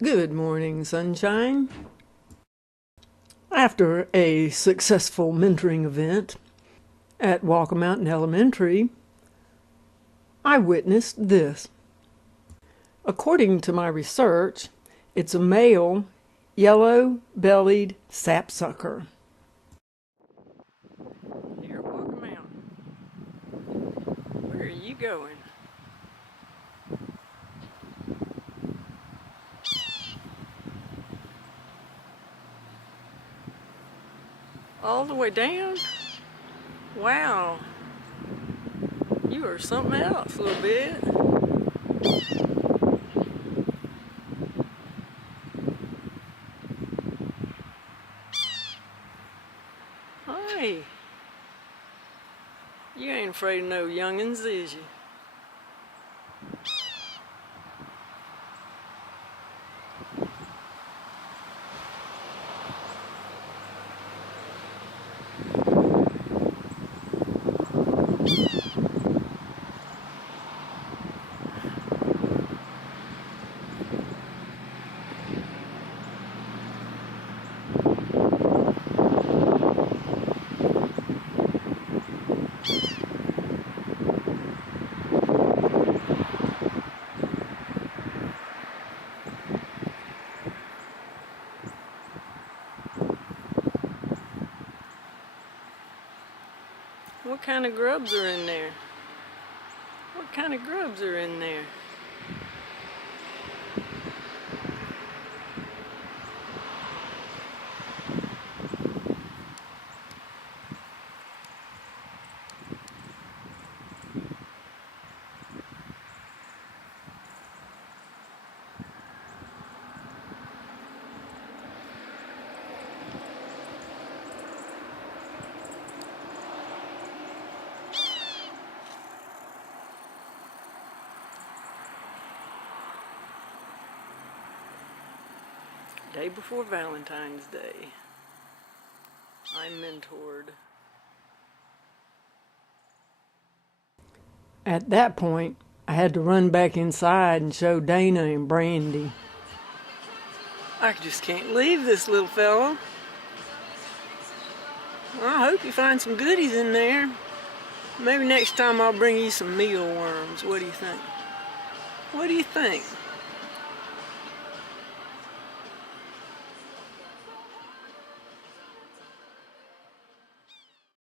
Good morning, sunshine. After a successful mentoring event at Wauka Mountain Elementary, I witnessed this. According to my research, it's a male yellow-bellied sapsucker. Here, Wauka Mountain. Where are you going? All the way down? Wow. You are something else a little bit. Hi. You ain't afraid of no youngins, is you? What kind of grubs are in there? What kind of grubs are in there? Day before Valentine's Day, I'm mentored. At that point, I had to run back inside and show Dana and Brandy. I just can't leave this little fella. I hope you find some goodies in there. Maybe next time I'll bring you some mealworms. What do you think? What do you think?